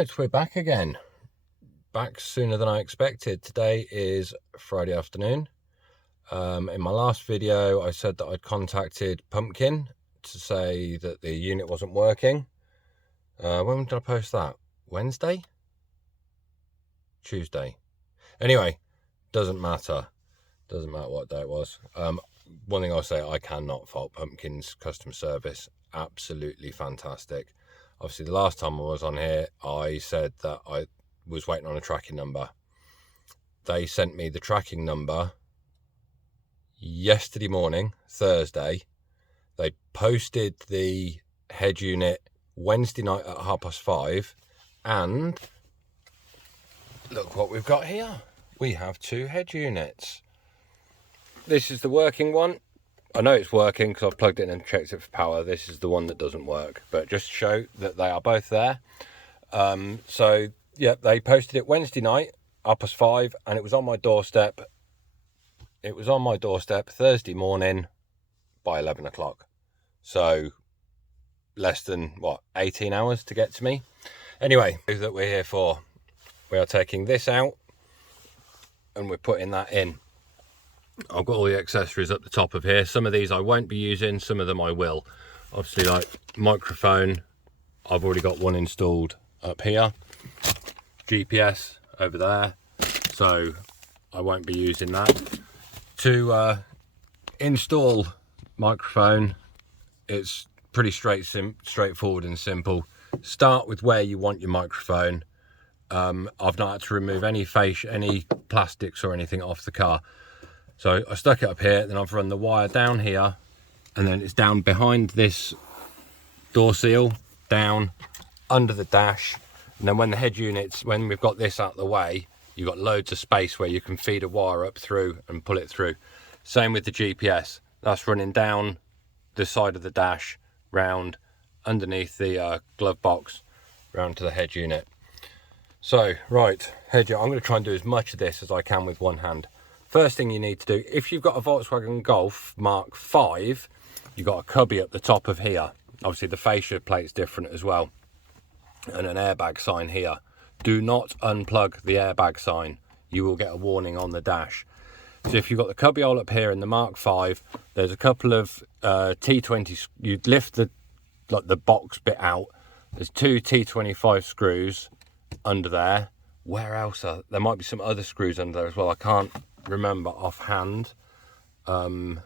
Right, we're back again. Back sooner than I expected. Today is Friday afternoon. In my last video, I said that I'd contacted Pumpkin to say that the unit wasn't working. When did I post that? Wednesday? Tuesday. Anyway, doesn't matter. Doesn't matter what day it was. One thing I'll say, I cannot fault Pumpkin's customer service. Absolutely fantastic. Obviously, the last time I was on here, I said that I was waiting on a tracking number. They sent me the tracking number yesterday morning, Thursday. They posted the head unit Wednesday night at 5:30. And look what we've got here. We have two head units. This is the working one. I know it's working because I've plugged it in and checked it for power. This is the one that doesn't work, but just to show that they are both there. So yeah, they posted it Wednesday night, 5:30, and it was on my doorstep. It was on my doorstep Thursday morning by 11 o'clock. So less than, 18 hours to get to me. Anyway, that we're here for. We are taking this out and we're putting that in. I've got all the accessories up the top of here. Some of these I won't be using, some of them I will. Obviously, like microphone, I've already got one installed up here. GPS over there, so I won't be using that. To install microphone, it's pretty straightforward and simple. Start with where you want your microphone. I've not had to remove any plastics or anything off the car. So I stuck it up here, then I've run the wire down here, and then it's down behind this door seal, down under the dash. And then when the head units, when we've got this out of the way, you've got loads of space where you can feed a wire up through and pull it through. Same with the GPS. That's running down the side of the dash, round underneath the glove box, round to the head unit. So, right, head unit, I'm going to try and do as much of this as I can with one hand. First thing you need to do, if you've got a Volkswagen Golf Mark 5, you've got a cubby at the top of here. Obviously the fascia plate's different as well. And an airbag sign here. Do not unplug the airbag sign. You will get a warning on the dash. So if you've got the cubby hole up here in the Mark 5, there's a couple of T20, you lift the box bit out. There's two T25 screws under there. Where else there might be some other screws under there as well. I can't remember offhand. And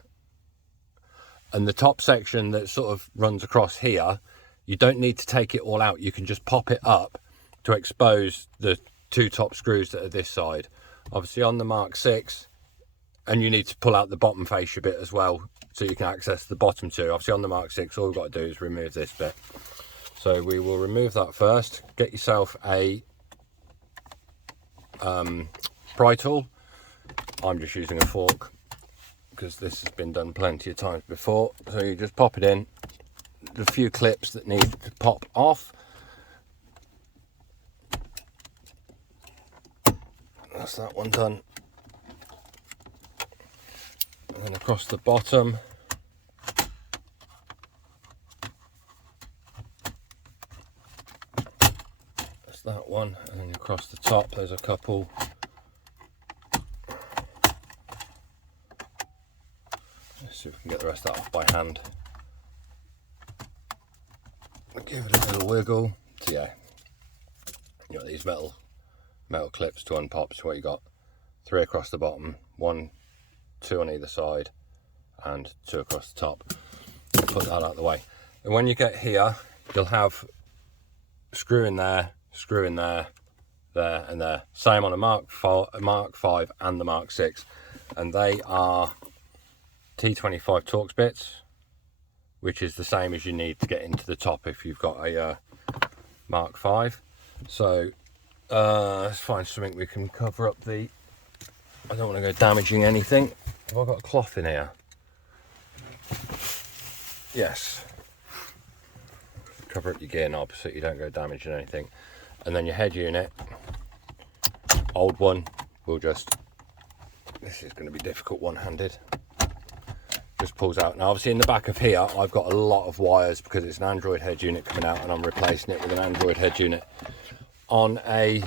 the top section that sort of runs across here, you don't need to take it all out. You can just pop it up to expose the two top screws that are this side. Obviously on the Mark 6, and you need to pull out the bottom fascia bit as well so you can access the bottom two. Obviously on the Mark 6, all we've got to do is remove this bit. So we will remove that first. Get yourself a pry tool. I'm just using a fork because this has been done plenty of times before. So you just pop it in. There's a few clips that need to pop off. That's that one done. And then across the bottom. That's that one. And then across the top there's a couple. Let's see if we can get the rest of that off by hand. Give it a little wiggle. So yeah, you got these metal clips to unpop. So what you got? 3 across the bottom, 2 on either side, and 2 across the top. Put that out of the way. And when you get here, you'll have screw in there, there, and there. Same on a Mark 5 and the Mark 6, and they are T25 Torx bits, which is the same as you need to get into the top if you've got a Mark 5. So let's find something we can cover up the, I don't want to go damaging anything. Have I got a cloth in here? Yes. Cover up your gear knob so you don't go damaging anything. And then your head unit, old one, we'll just, this is going to be difficult one-handed. Just pulls out. Now obviously in the back of here I've got a lot of wires because it's an Android head unit coming out and I'm replacing it with an Android head unit. on a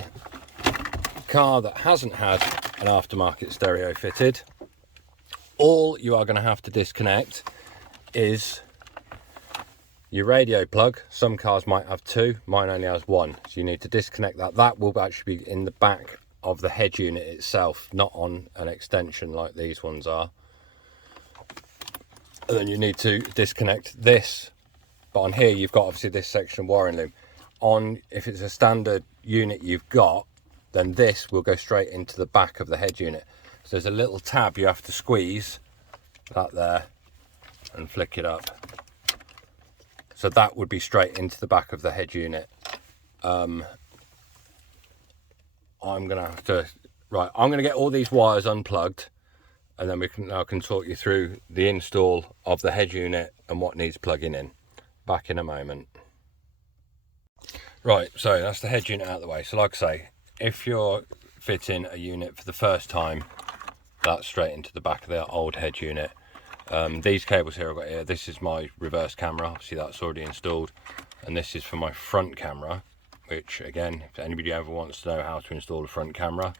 car that hasn't had an aftermarket stereo fitted, all you are going to have to disconnect is your radio plug. Some cars might have two, mine only has one, so you need to disconnect that. That will actually be in the back of the head unit itself, not on an extension like these ones are. And then you need to disconnect this, but on here you've got obviously this section of wiring loom. On, if it's a standard unit you've got, then this will go straight into the back of the head unit. So there's a little tab you have to squeeze that there and flick it up. So that would be straight into the back of the head unit. I'm gonna have to, right, I'm gonna get all these wires unplugged, and then I can talk you through the install of the head unit and what needs plugging in. Back in a moment. Right, so that's the head unit out of the way. So like I say, if you're fitting a unit for the first time, that's straight into the back of the old head unit. These cables here I've got here, this is my reverse camera, obviously that's already installed, and this is for my front camera, which again, if anybody ever wants to know how to install a front camera,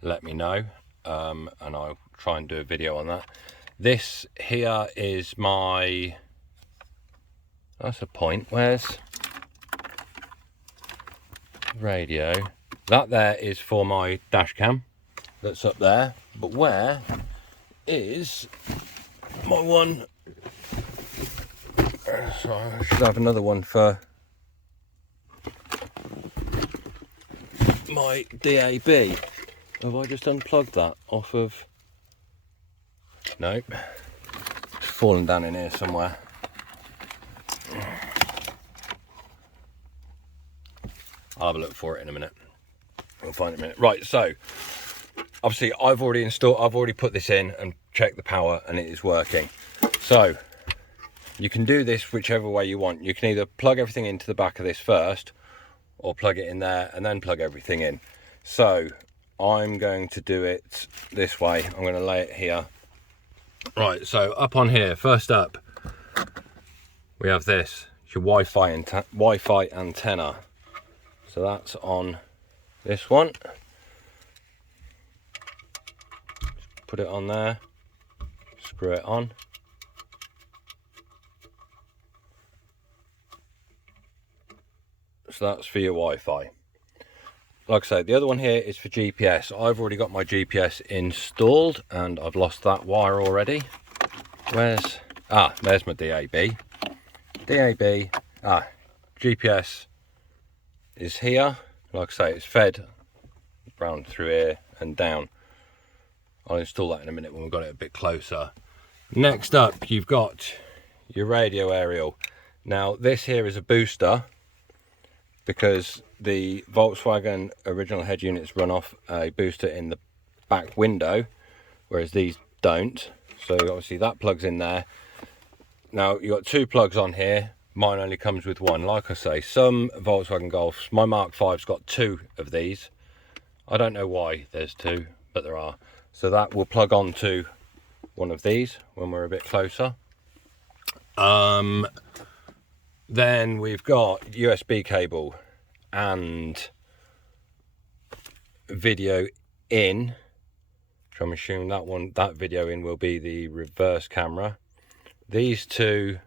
let me know, and I'll try and do a video on that. This here is my, that's a point, where's radio? That there is for my dash cam that's up there, but where is my one? So I should have another one for my DAB. Have I just unplugged that off of? Nope, it's fallen down in here somewhere. I'll have a look for it in a minute. We'll find it in a minute. Right, so obviously I've already put this in and checked the power, and it is working. So you can do this whichever way you want. You can either plug everything into the back of this first, or plug it in there and then plug everything in. So I'm going to do it this way. I'm going to lay it here. Right, so up on here, first up, we have this, it's your Wi-Fi antenna. So that's on this one. Just put it on there, screw it on. So that's for your Wi-Fi. Like I say, the other one here is for GPS. I've already got my GPS installed, and I've lost that wire already. There's my DAB. GPS is here. Like I say, it's fed round through here and down. I'll install that in a minute when we've got it a bit closer. Next up, you've got your radio aerial. Now this here is a booster, because the Volkswagen original head units run off a booster in the back window, whereas these don't. So obviously that plugs in there. Now you've got two plugs on here. Mine only comes with one. Like I say, some Volkswagen Golfs, my Mark 5's got two of these. I don't know why there's two, but there are. So that will plug on to one of these when we're a bit closer. Then we've got USB cable and video in, which I'm assuming that video in will be the reverse camera. These two,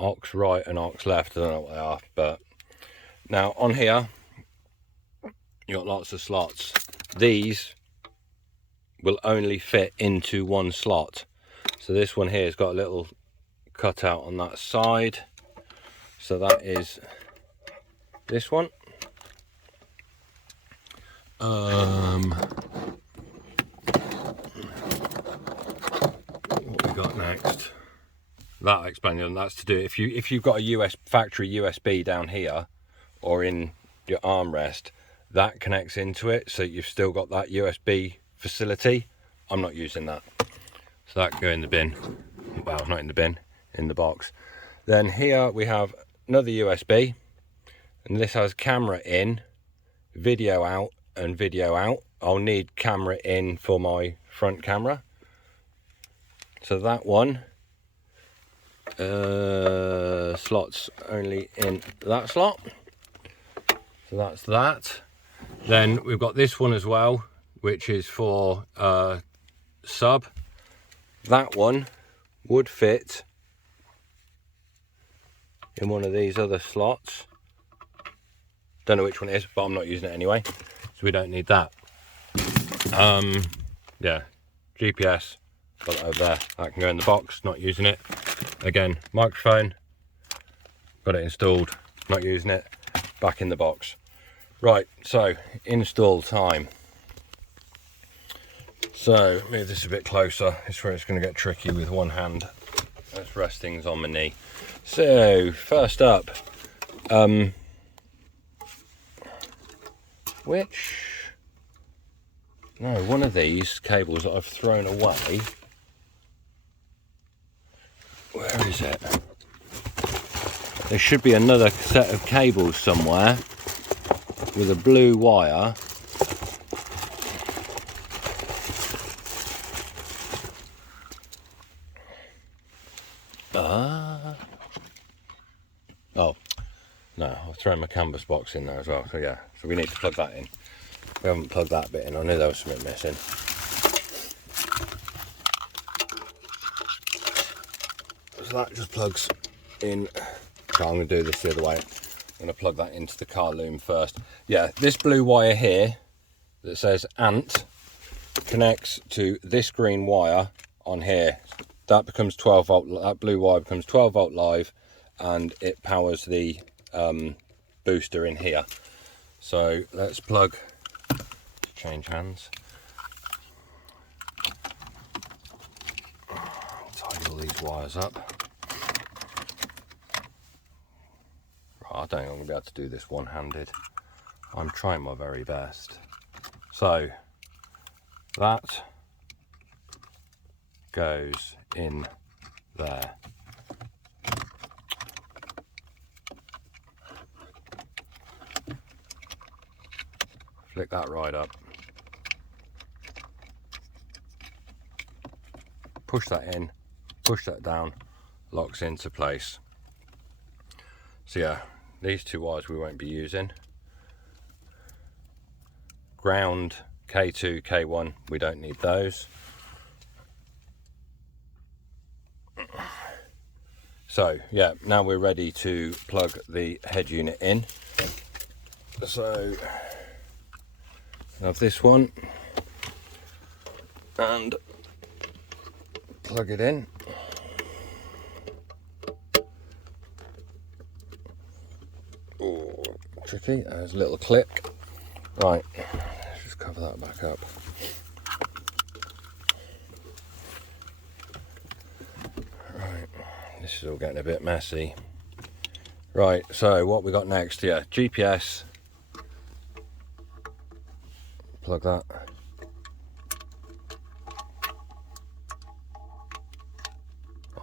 aux right and aux left, I don't know what they are, but now on here you got lots of slots. These will only fit into one slot. So this one here has got a little cutout on that side, so that is this one. What we got next? That I explained, and that's to do if you've got a factory USB down here or in your armrest, that connects into it, so you've still got that USB facility. I'm not using that, so that can go in the bin. Well, not in the bin, in the box. Then here we have another USB, and this has camera in, video out, and video out. I'll need camera in for my front camera, so that one slots only in that slot. So that's that. Then we've got this one as well, which is for sub. That one would fit in one of these other slots. Don't know which one it is, but I'm not using it anyway, so we don't need that. Yeah, GPS, got it over there. That can go in the box, not using it. Again, microphone, got it installed, not using it, back in the box. Right, so install time. So move this a bit closer. This is where it's going to get tricky with one hand. Let's rest things on my knee. So first up, one of these cables that I've thrown away. Where is it? There should be another set of cables somewhere with a blue wire. Oh, no, I've thrown my canvas box in there as well. So yeah, so we need to plug that in. We haven't plugged that bit in. I knew there was something missing. So that just plugs in. So I'm going to do this the other way. I'm going to plug that into the car loom first. Yeah, this blue wire here that says ANT connects to this green wire on here. That becomes 12 volt. That blue wire becomes 12 volt live, and it powers the booster in here. So let's plug. Change hands. Tidy all these wires up. Right, I don't think I'm going to be able to do this one-handed. I'm trying my very best. So that goes in there. Flick that right up. Push that in, push that down, locks into place. So yeah, these two wires we won't be using. Ground, K2, K1, we don't need those. So yeah, now we're ready to plug the head unit in. So I have this one and plug it in. Oh, tricky. There's a little click. Right, let's just cover that back up. Right, this is all getting a bit messy. Right, so what we got next? Yeah, GPS. Plug that.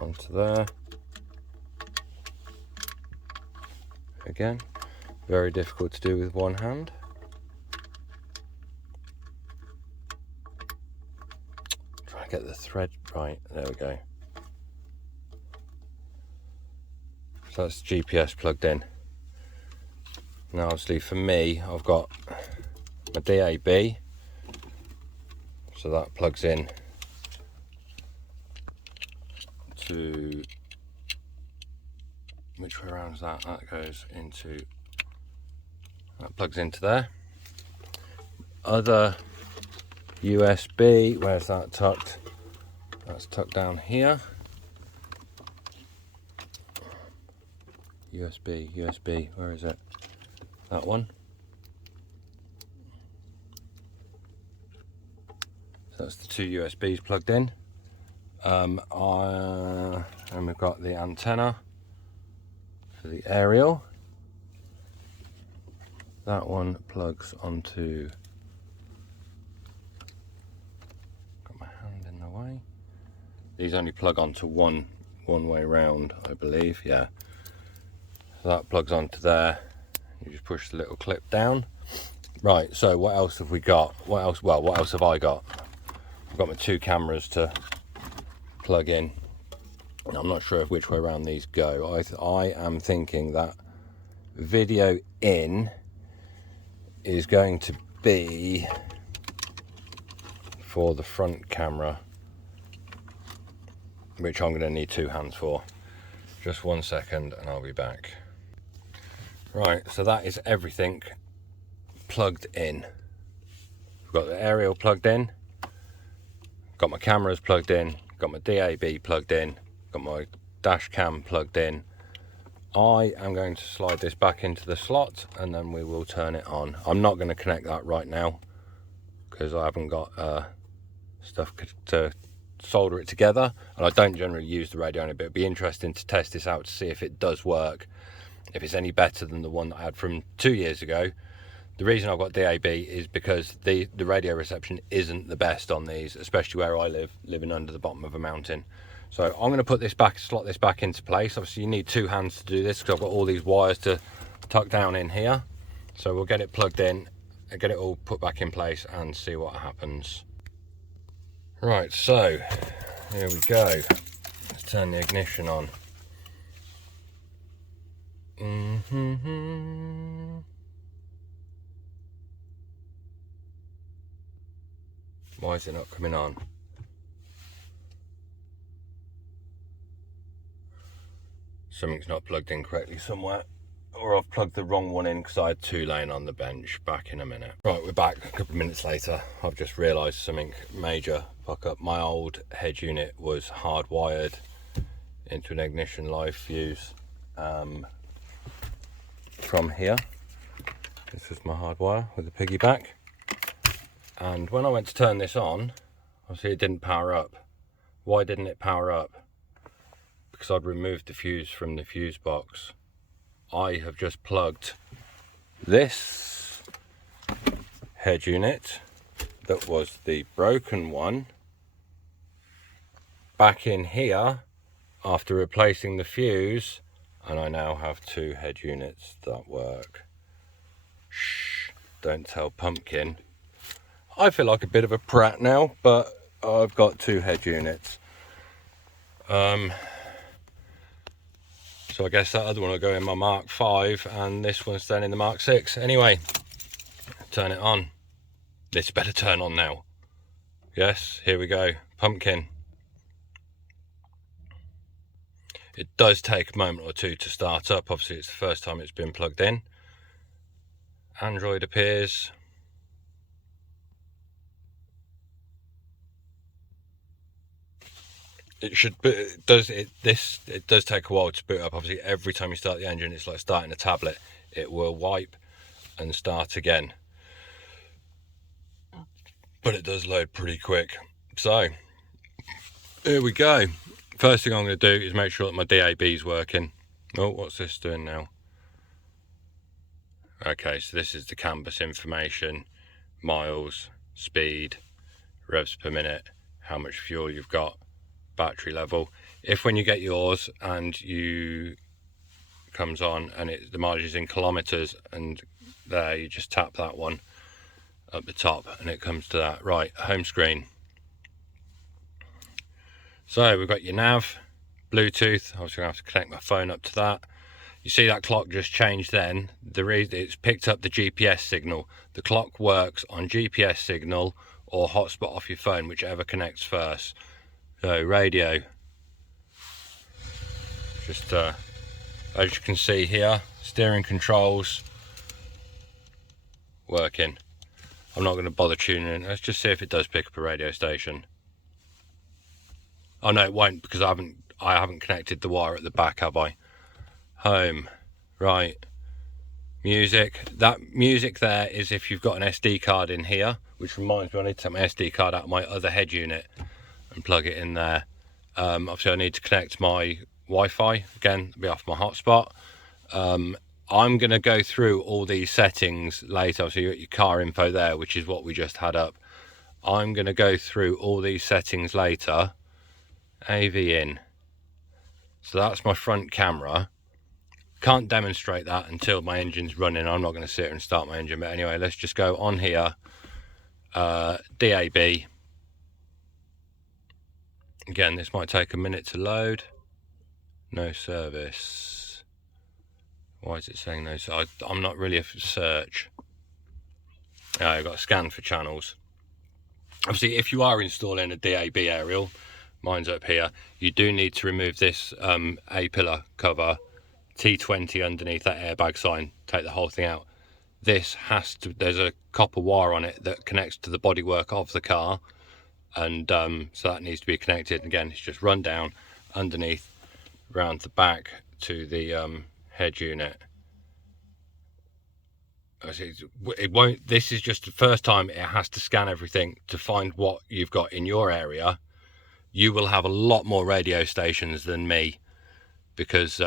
Onto there. Again, very difficult to do with one hand. Try to get the thread right. There we go. So that's GPS plugged in. Now obviously for me, I've got my DAB, so that plugs in to, which way around is that? That goes into, that plugs into there. Other USB, where's that tucked? That's tucked down here. USB, where is it? That one. So that's the two USBs plugged in. And we've got the antenna for the aerial. That one plugs onto, got my hand in the way. These only plug onto one way round, I believe, yeah. So that plugs onto there. You just push the little clip down. Right, so what else have we got? What else? Well, what else have I got? I've got my two cameras to plug in. I'm not sure of which way around these go. I am thinking that video in is going to be for the front camera, which I'm going to need 2 hands for. Just 1 second and I'll be back. Right, so that is everything plugged in. We've got the aerial plugged in, got my cameras plugged in, got my DAB plugged in, got my dash cam plugged in. I am going to slide this back into the slot and then we will turn it on. I'm not going to connect that right now because I haven't got stuff to solder it together, and I don't generally use the radio on it, but it'd be interesting to test this out to see if it does work, if it's any better than the one that I had from 2 years ago. The reason I've got DAB is because the radio reception isn't the best on these, especially where I live, living under the bottom of a mountain. So I'm going to put this back, slot this back into place. Obviously you need 2 hands to do this because I've got all these wires to tuck down in here. So we'll get it plugged in and get it all put back in place and see what happens. Right, so here we go. Let's turn the ignition on. Why is it not coming on? Something's not plugged in correctly somewhere, or I've plugged the wrong one in because I had 2 laying on the bench. Back in a minute. Right, we're back a couple of minutes later. I've just realised something major fuck up. My old head unit was hardwired into an ignition live fuse from here. This was my hardwire with the piggyback, and when I went to turn this on, obviously it didn't power up. Why didn't it power up? Because I'd removed the fuse from the fuse box. I have just plugged this head unit, that was the broken one, back in here after replacing the fuse, and I now have 2 head units that work. Shh, don't tell Pumpkin. I feel like a bit of a prat now, but I've got 2 head units. So I guess that other one will go in my Mark 5 and this one's then in the Mark 6. Anyway, turn it on. This better turn on now. Yes, here we go. Pumpkin. It does take a moment or 2 to start up. Obviously it's the first time it's been plugged in. Android appears. It does take a while to boot up. Obviously every time you start the engine, it's like starting a tablet. It will wipe and start again, but it does load pretty quick. So here we go. First thing I'm going to do is make sure that my DAB is working. Oh, what's this doing now? Okay, so this is the canvas information: miles, speed, revs per minute, how much fuel you've got, battery level. If when you get yours and you comes on and the mileage is in kilometers, and there you just tap that one at the top and it comes to that. Right, home screen. So we've got your nav, Bluetooth. I was going to have to connect my phone up to that. You see that clock just changed then. The reason it's picked up the GPS signal. The clock works on GPS signal or hotspot off your phone, whichever connects first. So radio, just as you can see here, steering controls working. I'm not going to bother tuning in. Let's just see if it does pick up a radio station. Oh no, it won't, because I haven't connected the wire at the back, have I? Home, right. Music. That music there is if you've got an SD card in here, which reminds me I need to take my SD card out of my other head unit and plug it in there. Obviously I need to connect my Wi-Fi, again, be off my hotspot. I'm going to go through all these settings later. So you've got your car info there, which is what we just had up. I'm going to go through all these settings later. AV in. So that's my front camera. Can't demonstrate that until my engine's running. I'm not going to sit here and start my engine. But anyway, let's just go on here. DAB. Again, this might take a minute to load. No service. Why is it saying no? So I'm not really a search. You've got a scan for channels. Obviously, if you are installing a DAB aerial, mine's up here, you do need to remove this A-pillar cover, T20 underneath that airbag sign, take the whole thing out. This has to, there's a copper wire on it that connects to the bodywork of the car, and so that needs to be connected. Again, it's just run down underneath, round the back to the head unit. It won't, this is just the first time it has to scan everything to find what you've got in your area. You will have a lot more radio stations than me, because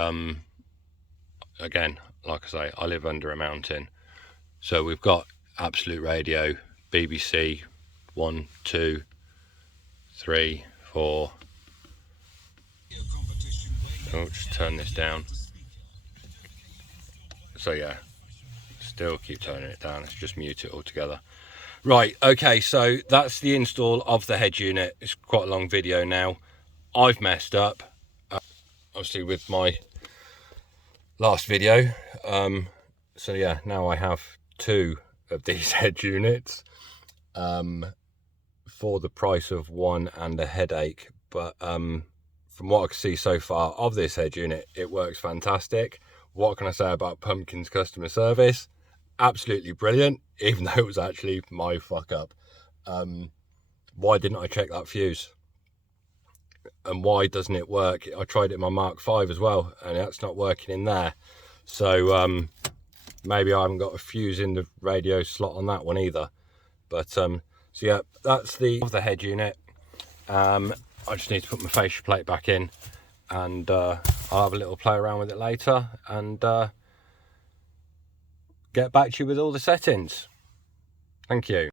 again, like I say, I live under a mountain, so we've got Absolute Radio, BBC 1, 2, 3, 4. I'll just turn this down. So yeah, still keep turning it down. Let's just mute it altogether. Right, okay, so that's the install of the head unit. It's quite a long video now. I've messed up, obviously, with my last video. So yeah, now I have 2 of these head units for the price of 1 and a headache. But from what I can see so far of this head unit, it works fantastic. What can I say about Pumpkin's customer service? Absolutely brilliant, even though it was actually my fuck up. Why didn't I check that fuse? And why doesn't it work? I tried it in my Mark 5 as well, and that's not working in there. So maybe I haven't got a fuse in the radio slot on that one either. But so yeah, that's the head unit. I just need to put my fascia plate back in, and I'll have a little play around with it later, and get back to you with all the settings. Thank you.